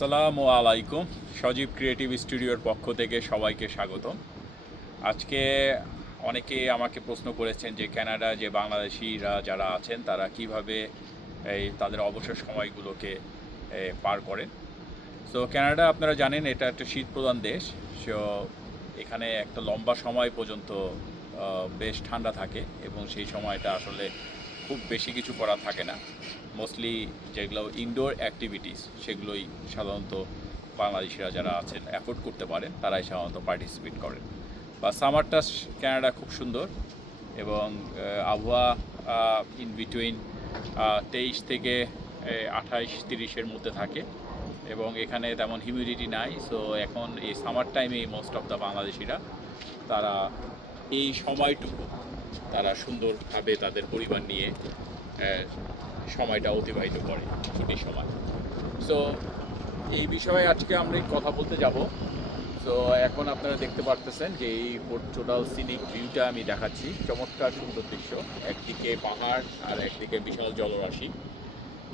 আসসালামু আলাইকুম। সজীব ক্রিয়েটিভ স্টুডিওর পক্ষ থেকে সবাইকে স্বাগতম। আজকে অনেকে আমাকে প্রশ্ন করেছেন যে কানাডা, যে বাংলাদেশিরা যারা আছেন, তারা কীভাবে এই তাদের অবসর সময়গুলোকে পার করেন। সো কানাডা আপনারা জানেন, এটা একটা শীত প্রধান দেশ। সো এখানে একটা লম্বা সময় পর্যন্ত বেশ ঠান্ডা থাকে এবং সেই সময়টা আসলে খুব বেশি কিছু করা থাকে না। মোস্টলি যেগুলো ইনডোর অ্যাক্টিভিটিস সেগুলোই সাধারণত বাংলাদেশিরা যারা আছেন অ্যাফোর্ড করতে পারেন, তারাই সাধারণত পার্টিসিপেট করেন। বা সামারটা কানাডা খুব সুন্দর এবং আবহাওয়া ইন বিটুইন তেইশ থেকে আঠাইশ, তিরিশের মধ্যে থাকে এবং এখানে তেমন হিউমিডিটি নাই। সো এখন এই সামার টাইমে মোস্ট অফ দ্য বাংলাদেশিরা, তারা এই সময়টুকু তারা সুন্দরভাবে তাদের পরিবার নিয়ে সময়টা অতিবাহিত করে ছুটির সময়। সো এই বিষয়ে আজকে আমরা কথা বলতে যাব। তো এখন আপনারা দেখতে পারতেছেন যে এই টোটাল সিনিক ভিউটা আমি দেখাচ্ছি। চমৎকার সুন্দর দৃশ্য। একদিকে পাহাড় আর একদিকে বিশাল জলরাশি।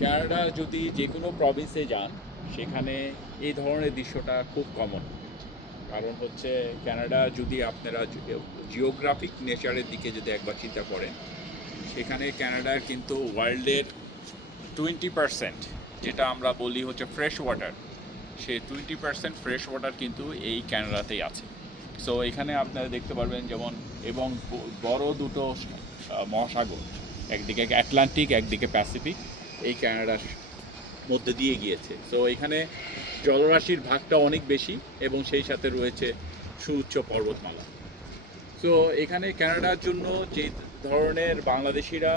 কানাডা যদি যে কোনো প্রভিন্সে যান, সেখানে এই ধরনের দৃশ্যটা খুব কমন কারণ হচ্ছে কানাডা যদি আপনারা জিওগ্রাফিক নেচারের দিকে যদি একবার চিন্তা করেন, সেখানে কানাডার কিন্তু ওয়ার্ল্ডের টোয়েন্টি পার্সেন্ট যেটা আমরা বলি হচ্ছে ফ্রেশ ওয়াটার সে টোয়েন্টি পার্সেন্ট ফ্রেশ ওয়াটার কিন্তু এই ক্যানাডাতেই আছে। সো এখানে আপনারা দেখতে পারবেন যেমন, এবং বড় দুটো মহাসাগর, একদিকে অ্যাটলান্টিক একদিকে প্যাসিফিক এই ক্যানাডার মধ্যে দিয়ে গিয়েছে। তো এখানে জলরাশির ভাগটা অনেক বেশি এবং সেই সাথে রয়েছে সুউচ্চ পর্বতমালা। সো এখানে কানাডার জন্য যে ধরনের বাংলাদেশিরা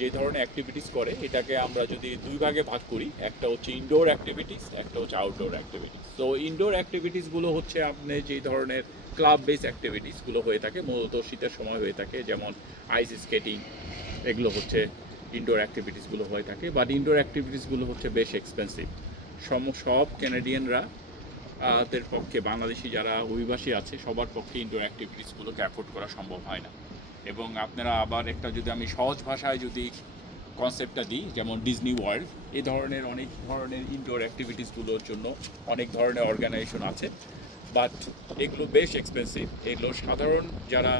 যে ধরনের অ্যাক্টিভিটিস করে, এটাকে আমরা যদি দুই ভাগে ভাগ করি, একটা হচ্ছে ইনডোর অ্যাক্টিভিটিস একটা হচ্ছে আউটডোর অ্যাক্টিভিটিস তো ইনডোর অ্যাক্টিভিটিসগুলো হচ্ছে আপনি যে ধরনের ক্লাব বেস অ্যাক্টিভিটিসগুলো হয়ে থাকে, মূলত শীতের সময় হয়ে থাকে, যেমন আইস স্কেটিং এগুলো হচ্ছে ইনডোর অ্যাক্টিভিটিসগুলো হয়ে থাকে বাট ইনডোর অ্যাক্টিভিটিসগুলো হচ্ছে বেশ এক্সপেন্সিভ সম, সব ক্যানাডিয়ানরা তাদের পক্ষে, বাংলাদেশি যারা অভিবাসী আছে, সবার পক্ষে ইনডোর অ্যাক্টিভিটিসগুলোকে অ্যাফোর্ড করা সম্ভব হয় না। এবং আপনারা আবার একটা যদি আমি সহজ ভাষায় যদি কনসেপ্টটা দিই, যেমন ডিজনি ওয়ার্ল্ড এই ধরনের অনেক ধরনের ইনডোর অ্যাক্টিভিটিসগুলোর জন্য অনেক ধরনের অর্গানাইজেশন আছে বাট এগুলো বেশ এক্সপেন্সিভ এগুলো সাধারণ যারা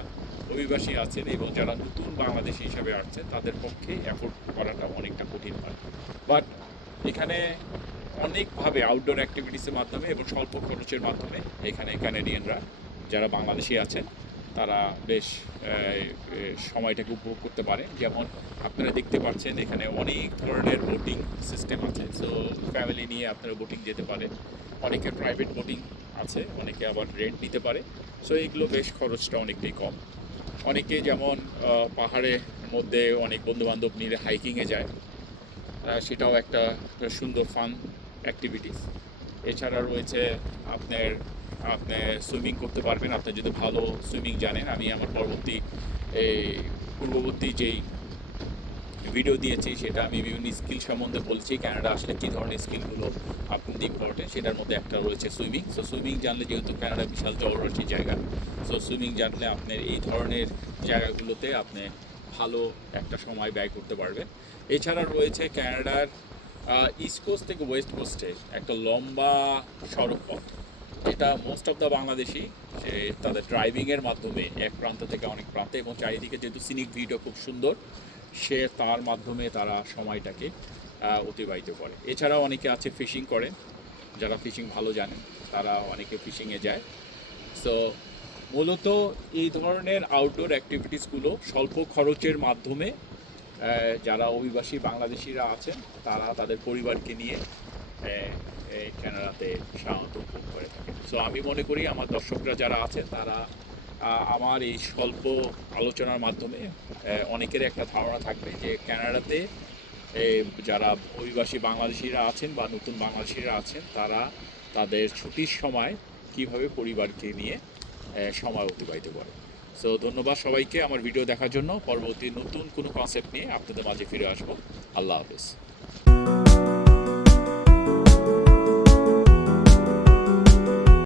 অভিবাসী আছেন এবং যারা নতুন বাংলাদেশি হিসাবে আসছেন, তাদের পক্ষে অ্যাফোর্ড করাটা অনেকটা কঠিন হয়। বাট এখানে অনেকভাবে আউটডোর অ্যাক্টিভিটিসের মাধ্যমে এবং স্বল্প খরচের মাধ্যমে এখানে ক্যানাডিয়ানরা যারা বাংলাদেশি আছেন, তারা বেশ সময়টাকে উপভোগ করতে পারে। যেমন আপনারা দেখতে পাচ্ছেন এখানে অনেক ধরনের বোটিং সিস্টেম আছে। সো ফ্যামিলি নিয়ে আপনারা বোটিং যেতে পারেন অনেকে প্রাইভেট বোটিং আছে, অনেকে আবার রেন্ট নিতে পারে। সো এগুলো বেশ খরচটা অনেকটাই কম। অনেকে যেমন পাহাড়ের মধ্যে অনেক বন্ধুবান্ধব নিয়ে হাইকিংয়ে যায় সেটাও একটা সুন্দর ফান অ্যাক্টিভিটিস এছাড়া রয়েছে আপনার আপনি সুইমিং করতে পারবেন। আপনি যদি ভালো সুইমিং জানেন, আমি আমার পরবর্তী, এই পূর্ববর্তী যেই ভিডিও দিয়েছি, সেটা আমি বিভিন্ন স্কিল সম্বন্ধে বলছি কানাডা আসলে কী ধরনের স্কিলগুলো আপনাদের ইম্পর্টেন্ট সেটার মধ্যে একটা রয়েছে সুইমিং সো সুইমিং জানলে যেহেতু কানাডা বিশাল জলরাশি জায়গা সো সুইমিং জানলে আপনার এই ধরনের জায়গাগুলোতে আপনি ভালো একটা সময় ব্যয় করতে পারবেন। এছাড়া রয়েছে কানাডার ইস্ট কোস্ট থেকে ওয়েস্ট কোস্টে একটা লম্বা সড়ক পথ, যেটা মোস্ট অফ দ্য বাংলাদেশি যে তাদের ড্রাইভিংয়ের মাধ্যমে এক প্রান্ত থেকে অনেক প্রান্তে, এবং চারিদিকে যেহেতু সিনিক ভিউটা খুব সুন্দর সে তার মাধ্যমে তারা সময়টাকে অতিবাহিত করে। এছাড়া অনেকে আছে ফিশিং করে, যারা ফিশিং ভালো জানেন তারা অনেকে ফিশিংয়ে যায়। সো মূলত এই ধরনের আউটডোর অ্যাক্টিভিটিসগুলো স্বল্প খরচের মাধ্যমে যারা অভিবাসী বাংলাদেশিরা আছেন, তারা তাদের পরিবারকে নিয়ে ক্যানাডাতে সাধারণত উপভোগ করে থাকে সো আমি মনে করি আমার দর্শকরা যারা আছেন, তারা আমার এই স্বল্প আলোচনার মাধ্যমে অনেকের একটা ধারণা থাকবে যে ক্যানাডাতে যারা অভিবাসী বাংলাদেশিরা আছেন বা নতুন বাংলাদেশিরা আছেন, তারা তাদের ছুটির সময় কীভাবে পরিবারকে নিয়ে সময় অতিবাহিত করে। সো ধন্যবাদ সবাইকে আমার ভিডিও দেখার জন্য। পরবর্তী নতুন কোনো কনসেপ্ট নিয়ে আপনাদের মাঝে ফিরে আসব। আল্লাহ হাফেজ।